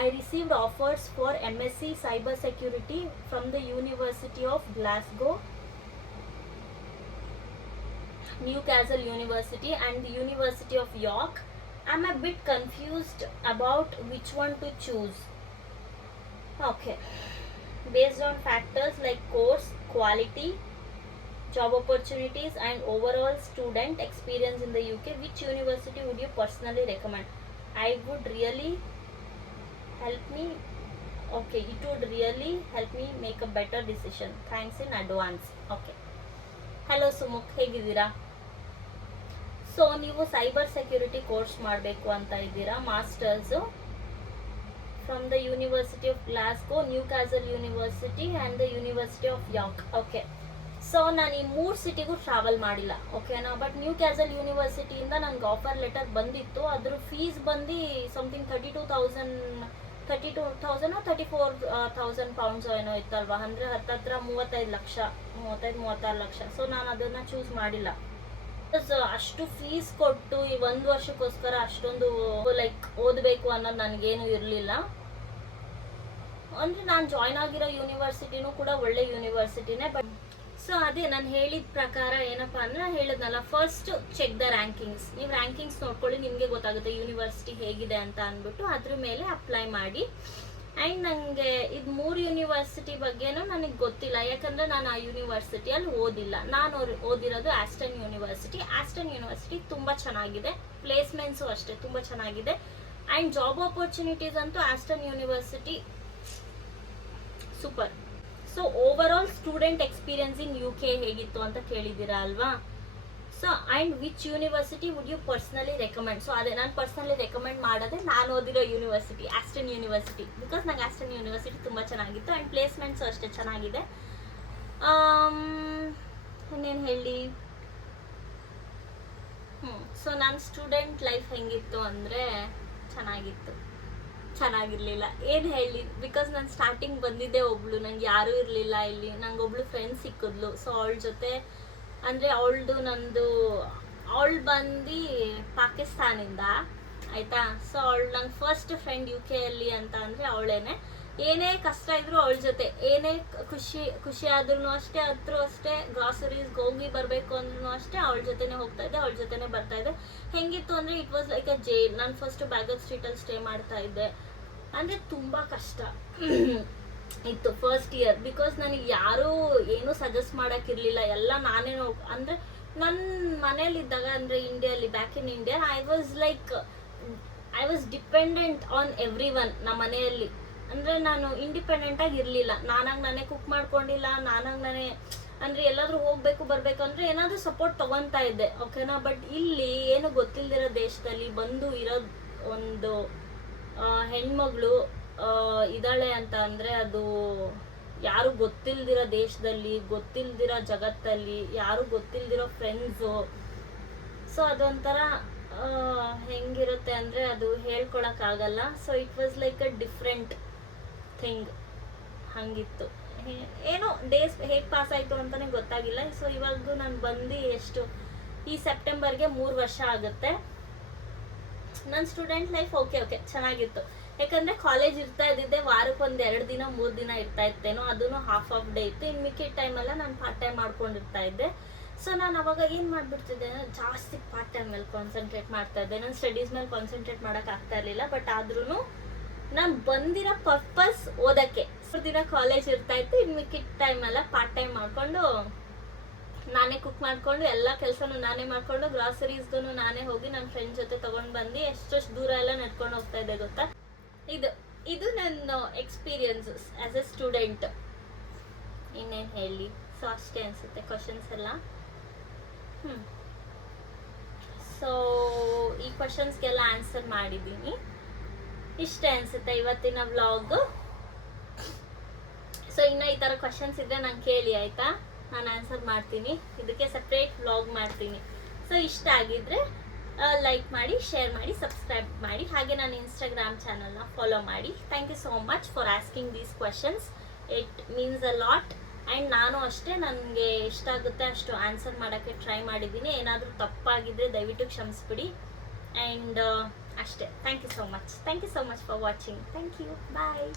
I received offers for MSc Cyber Security from the University of Glasgow, Newcastle University and the University of York. I'm a bit confused about which one to choose. Okay. Based on factors like course quality, job opportunities and overall student experience in the UK, which university would you personally recommend? I would really help me. Okay, it would really help me make a better decision. Thanks in advance. Okay. Hello Sumukh, ಹೇಗಿದ್ದೀರಾ? So ನೀವು cyber security course ಮಾಡಬೇಕು ಅಂತ ಇದ್ದೀರಾ, masters from the university of Glasgow, Newcastle university and the university of York. Okay. So ನಾನು ಈ 3 ಸಿಟಿಗೂ travel ಮಾಡಿಲ್ಲ, ಓಕೆನಾ. But ನ್ಯೂಕ್ಯಾಸಲ್ ಯೂನಿವರ್ಸಿಟಿಯಿಂದ ನನಗೆ ಆಫರ್ ಲೆಟರ್ ಬಂದಿತ್ತು. ಅದ್ರ ಫೀಸ್ ಬಂದು ಸಮಥಿಂಗ್ 34,000 ಪೌಂಡ್ಸ್ ಏನೋ ಇತ್ತಲ್ವಾ, ಅಂದರೆ ಹತ್ತತ್ರ 35-36 ಲಕ್ಷ. ಸೊ ನಾನು ಅದನ್ನು ಚೂಸ್ ಮಾಡಿಲ್ಲ. ಅಷ್ಟು ಫೀಸ್ ಕೊಟ್ಟು ಈ 1 ವರ್ಷಕ್ಕೋಸ್ಕರ ಅಷ್ಟೊಂದು ಲೈಕ್ ಓದಬೇಕು ಅನ್ನೋದು ನನಗೇನು ಇರಲಿಲ್ಲ. ಅಂದರೆ ನಾನು ಜಾಯ್ನ್ ಆಗಿರೋ ಯೂನಿವರ್ಸಿಟಿನೂ ಕೂಡ ಒಳ್ಳೆ ಯೂನಿವರ್ಸಿಟಿನೇ. ಬಟ್ ಸೊ ಅದೇ ನಾನು ಹೇಳಿದ ಪ್ರಕಾರ ಏನಪ್ಪ ಅಂದರೆ, ನಾನು ಹೇಳಿದ್ನಲ್ಲ, ಫಸ್ಟ್ ಚೆಕ್ ದ ರ್ಯಾಂಕಿಂಗ್ಸ್. ನೀವು ರ್ಯಾಂಕಿಂಗ್ಸ್ ನೋಡ್ಕೊಳ್ಳಿ, ನಿಮಗೆ ಗೊತ್ತಾಗುತ್ತೆ ಯೂನಿವರ್ಸಿಟಿ ಹೇಗಿದೆ ಅಂತ ಅಂದ್ಬಿಟ್ಟು ಅದ್ರ ಮೇಲೆ ಅಪ್ಲೈ ಮಾಡಿ. ಆ್ಯಂಡ್ ನನಗೆ ಇದು 3 ಯೂನಿವರ್ಸಿಟಿ ಬಗ್ಗೆನೂ ನನಗೆ ಗೊತ್ತಿಲ್ಲ, ಯಾಕಂದರೆ ನಾನು ಆ ಯೂನಿವರ್ಸಿಟಿಯಲ್ಲಿ ಓದಿಲ್ಲ. ನಾನು ಓದಿರೋದು ಆಸ್ಟನ್ ಯೂನಿವರ್ಸಿಟಿ. ಆಸ್ಟನ್ ಯೂನಿವರ್ಸಿಟಿ ತುಂಬ ಚೆನ್ನಾಗಿದೆ, ಪ್ಲೇಸ್ಮೆಂಟ್ಸು ಅಷ್ಟೇ ತುಂಬ ಚೆನ್ನಾಗಿದೆ. ಆ್ಯಂಡ್ ಜಾಬ್ ಆಪರ್ಚುನಿಟೀಸ್ ಅಂತೂ Aston university super. So overall student experience in UK ಹೇಗಿತ್ತು ಅಂತ ಕೇಳಿದ್ದೀರಾ ಅಲ್ವಾ? So and which university would you personally recommend? So ಅದೇ ನಾನು ಪರ್ಸ್ನಲಿ ರೆಕಮೆಂಡ್ ಮಾಡೋದೇ ನಾನು ಓದಿರೋ ಯೂನಿವರ್ಸಿಟಿ, ಆಸ್ಟನ್ ಯೂನಿವರ್ಸಿಟಿ. ಬಿಕಾಸ್ ನಂಗೆ ಆಸ್ಟನ್ ಯೂನಿವರ್ಸಿಟಿ ತುಂಬ ಚೆನ್ನಾಗಿತ್ತು. ಆ್ಯಂಡ್ ಪ್ಲೇಸ್ಮೆಂಟ್ಸು ಅಷ್ಟೇ ಚೆನ್ನಾಗಿದೆ. ಇನ್ನೇನು ಹೇಳಿ. ಸೊ ನನ್ನ ಸ್ಟೂಡೆಂಟ್ ಲೈಫ್ ಹೆಂಗಿತ್ತು ಅಂದರೆ ಚೆನ್ನಾಗಿರಲಿಲ್ಲ. ಏನು ಹೇಳಿ, ಬಿಕಾಸ್ ನಾನು ಸ್ಟಾರ್ಟಿಂಗ್ ಬಂದಿದ್ದೆ ಒಬ್ಳು, ನಂಗೆ ಯಾರೂ ಇರಲಿಲ್ಲ ಇಲ್ಲಿ. ನಂಗೆ ಒಬ್ಳು ಫ್ರೆಂಡ್ ಸಿಕ್ಕಿದ್ಲು. ಸೊ ಅವಳ ಜೊತೆ ಅಂದರೆ ಅವಳು ಬಂದು ಪಾಕಿಸ್ತಾನಿಂದ, ಆಯಿತಾ. ಸೊ ಅವಳು ನಂಗೆ ಫಸ್ಟ್ ಫ್ರೆಂಡ್ UK ಅಂತ ಅಂದರೆ ಅವಳೇನೆ. ಏನೇ ಕಷ್ಟ ಇದ್ರೂ ಅವಳ ಜೊತೆ, ಏನೇ ಖುಷಿ ಆದ್ರೂ ಅಷ್ಟೇ, ಹತ್ರ ಅಷ್ಟೇ, ಗ್ರಾಸರೀಸ್ಗೆ ಹೋಗಿ ಬರಬೇಕು ಅಂದ್ರೂ ಅಷ್ಟೇ ಅವಳ ಜೊತೆನೇ ಹೋಗ್ತಾ ಇದ್ದೆ, ಅವಳ ಜೊತೆನೇ ಬರ್ತಾ ಇದ್ದೆ. ಹೆಂಗಿತ್ತು ಅಂದರೆ it was like a jail. ನಾನು ಫಸ್ಟ್ ಬ್ಯಾಗಲ್ ಸ್ಟ್ರೀಟಲ್ಲಿ ಸ್ಟೇ ಮಾಡ್ತಾ ಇದ್ದೆ. ಅಂದರೆ ತುಂಬ ಕಷ್ಟ ಇತ್ತು ಫಸ್ಟ್ ಇಯರ್. ಬಿಕಾಸ್ ನನಗೆ ಯಾರೂ ಏನೂ ಸಜೆಸ್ಟ್ ಮಾಡೋಕ್ಕಿರಲಿಲ್ಲ, ಎಲ್ಲ ನಾನೇ ಅಂದರೆ ನನ್ನ ಮನೇಲಿದ್ದಾಗ, ಅಂದರೆ ಇಂಡಿಯಲ್ಲಿ, back in India, I was dependent on everyone. ನಮ್ಮ ಮನೆಯಲ್ಲಿ ಅಂದರೆ ನಾನು ಇಂಡಿಪೆಂಡೆಂಟಾಗಿ ಇರಲಿಲ್ಲ. ನಾನೇ ಕುಕ್ ಮಾಡ್ಕೊಂಡಿಲ್ಲ, ನಾನೇ ಅಂದರೆ ಎಲ್ಲಾದರೂ ಹೋಗಬೇಕು ಬರಬೇಕು ಅಂದರೆ ಏನಾದರೂ ಸಪೋರ್ಟ್ ತೊಗೊತಾ ಇದ್ದೆ, ಓಕೆನಾ. ಬಟ್ ಇಲ್ಲಿ ಏನು ಗೊತ್ತಿಲ್ಲದಿರೋ ದೇಶದಲ್ಲಿ ಬಂದು ಇರೋದು ಒಂದು ಹೆಣ್ಮಗಳು ಇದ್ದಾಳೆ ಅಂತ ಅಂದರೆ, ಅದು ಯಾರು ಗೊತ್ತಿಲ್ದಿರೋ ದೇಶದಲ್ಲಿ, ಗೊತ್ತಿಲ್ದಿರೋ ಜಗತ್ತಲ್ಲಿ, ಯಾರು ಗೊತ್ತಿಲ್ದಿರೋ ಫ್ರೆಂಡ್ಸು. ಸೊ ಅದೊಂಥರ ಹೆಂಗಿರುತ್ತೆ ಅಂದರೆ ಅದು ಹೇಳ್ಕೊಳಕ್ಕಾಗಲ್ಲ. So it was like a different thing. ಹಾಗಿತ್ತು. ಏನೋ ಡೇಸ್ ಹೇಗೆ ಪಾಸ್ ಆಯಿತು ಅಂತಲೇ ಗೊತ್ತಾಗಿಲ್ಲ. ಸೊ ಇವಾಗೂ ನಾನು ಬಂದು ಈ ಸೆಪ್ಟೆಂಬರ್ಗೆ 3 ವರ್ಷ ಆಗುತ್ತೆ. ನನ್ನ ಸ್ಟೂಡೆಂಟ್ ಲೈಫ್ ಓಕೆ ಚೆನ್ನಾಗಿತ್ತು. ಯಾಕಂದರೆ ಕಾಲೇಜ್ ಇರ್ತಾ ಇದ್ದಿದ್ದೆ ವಾರಕ್ಕೆ 1-2 ದಿನ 3 ದಿನ ಇರ್ತಾ ಇತ್ತೇನೋ, ಅದೂ ಹಾಫ್ ಡೇ ಇತ್ತು. ಇನ್ನು ಮಿಕ್ಕಿದ ಟೈಮೆಲ್ಲ ನಾನು ಪಾರ್ಟ್ ಟೈಮ್ ಮಾಡ್ಕೊಂಡಿರ್ತಾ ಇದ್ದೆ. ಸೊ ನಾನು ಅವಾಗ ಏನು ಮಾಡಿಬಿಡ್ತಿದ್ದೆ, ಜಾಸ್ತಿ ಪಾರ್ಟ್ ಟೈಮ್ ಮೇಲೆ ಕಾನ್ಸಂಟ್ರೇಟ್ ಮಾಡ್ತಾ ಇದ್ದೆ. ನಾನು ಸ್ಟಡೀಸ್ ಮೇಲೆ ಕಾನ್ಸಂಟ್ರೇಟ್ ಮಾಡೋಕ್ಕಾಗ್ತಾ ಇರಲಿಲ್ಲ. ಬಟ್ ಆದ್ರೂ ನಾನು ಬಂದಿರೋ ಪರ್ಪಸ್ ಓದೋಕ್ಕೆ. ದಿನ ಕಾಲೇಜ್ ಇರ್ತಾ ಇತ್ತು, ಇನ್ನು ಮಿಕ್ಕಿದ ಟೈಮೆಲ್ಲ ಪಾರ್ಟ್ ಟೈಮ್ ಮಾಡಿಕೊಂಡು ನಾನೇ ಕುಕ್ ಮಾಡಿಕೊಂಡು ಎಲ್ಲ ಕೆಲಸನೂ ನಾನೇ ಮಾಡಿಕೊಂಡು, ಗ್ರಾಸರೀಸ್ಗೂ ನಾನೇ ಹೋಗಿ ನನ್ನ ಫ್ರೆಂಡ್ ಜೊತೆ ತೊಗೊಂಡು ಬಂದು ಎಷ್ಟೆಷ್ಟು ದೂರ ಎಲ್ಲ ನಡ್ಕೊಂಡು ಹೋಗ್ತಾ ಇದ್ದೆ ಗೊತ್ತಾ. ಇದು ನನ್ನ ಎಕ್ಸ್ಪೀರಿಯನ್ಸಸ್ ಆ್ಯಸ್ ಎ ಸ್ಟೂಡೆಂಟ್. ಇನ್ನೇನು ಹೇಳಿ. ಸೊ ಅಷ್ಟೇ ಅನಿಸುತ್ತೆ ಕ್ವಶನ್ಸ್ ಎಲ್ಲ. ಸೊ ಈ ಕ್ವಶನ್ಸ್ಗೆಲ್ಲ ಆನ್ಸರ್ ಮಾಡಿದ್ದೀನಿ. ಇಷ್ಟೇ ಅನಿಸುತ್ತೆ ಇವತ್ತಿನ ವ್ಲಾಗ್. ಸೊ ಇನ್ನು ಈ ಥರ ಕ್ವಶನ್ಸ್ ಇದ್ದರೆ ನಂಗೆ ಕೇಳಿ, ಆಯಿತಾ. ನಾನು ಆನ್ಸರ್ ಮಾಡ್ತೀನಿ, ಇದಕ್ಕೆ ಸಪ್ರೇಟ್ ವ್ಲಾಗ್ ಮಾಡ್ತೀನಿ. ಸೊ ಇಷ್ಟ ಆಗಿದ್ದರೆ ಲೈಕ್ ಮಾಡಿ, ಶೇರ್ ಮಾಡಿ, ಸಬ್ಸ್ಕ್ರೈಬ್ ಮಾಡಿ. ಹಾಗೆ ನನ್ನ ಇನ್ಸ್ಟಾಗ್ರಾಮ್ ಚಾನಲ್ನ ಫಾಲೋ ಮಾಡಿ. Thank you so much for asking these questions. It means a lot. And ನಾನು ಅಷ್ಟೇ, ನನಗೆ ಎಷ್ಟಾಗುತ್ತೆ ಅಷ್ಟು ಆನ್ಸರ್ ಮಾಡೋಕ್ಕೆ ಟ್ರೈ ಮಾಡಿದ್ದೀನಿ. ಏನಾದರೂ ತಪ್ಪಾಗಿದ್ದರೆ ದಯವಿಟ್ಟು ಕ್ಷಮಿಸ್ಬಿಡಿ. ಆ್ಯಂಡ್ ಅಷ್ಟೇ. Thank you so much for watching. Thank you. Bye.